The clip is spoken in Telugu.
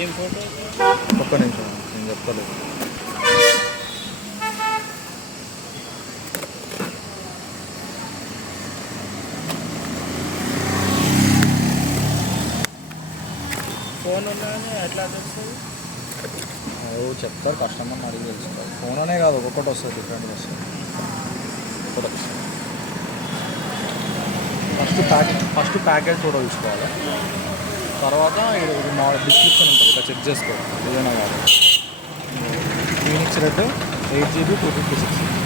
ఏం ఫోటో? ఒక్క నిమిషం నేను చెప్తలేదు. ఫోన్ ఉన్నాయని ఎట్లా తెలుస్తుంది? చెప్తారు కస్టమర్ని అడిగి తెలుసుకోవాలి. ఫోన్ అనే కాదు, ఒక్కొక్కటి వస్తుంది, డిఫరెంట్గా వస్తుంది. ఒకటి వస్తుంది. ఫస్ట్ ప్యాకేజ్ ఫోటో తీసుకోవాలి. తర్వాత ఇది డిస్క్రిప్షన్ ఉంటుంది, ఇలా చెక్ చేసుకోవాలి ఏదైనా కాదు. Phoenix red 8 GB 256.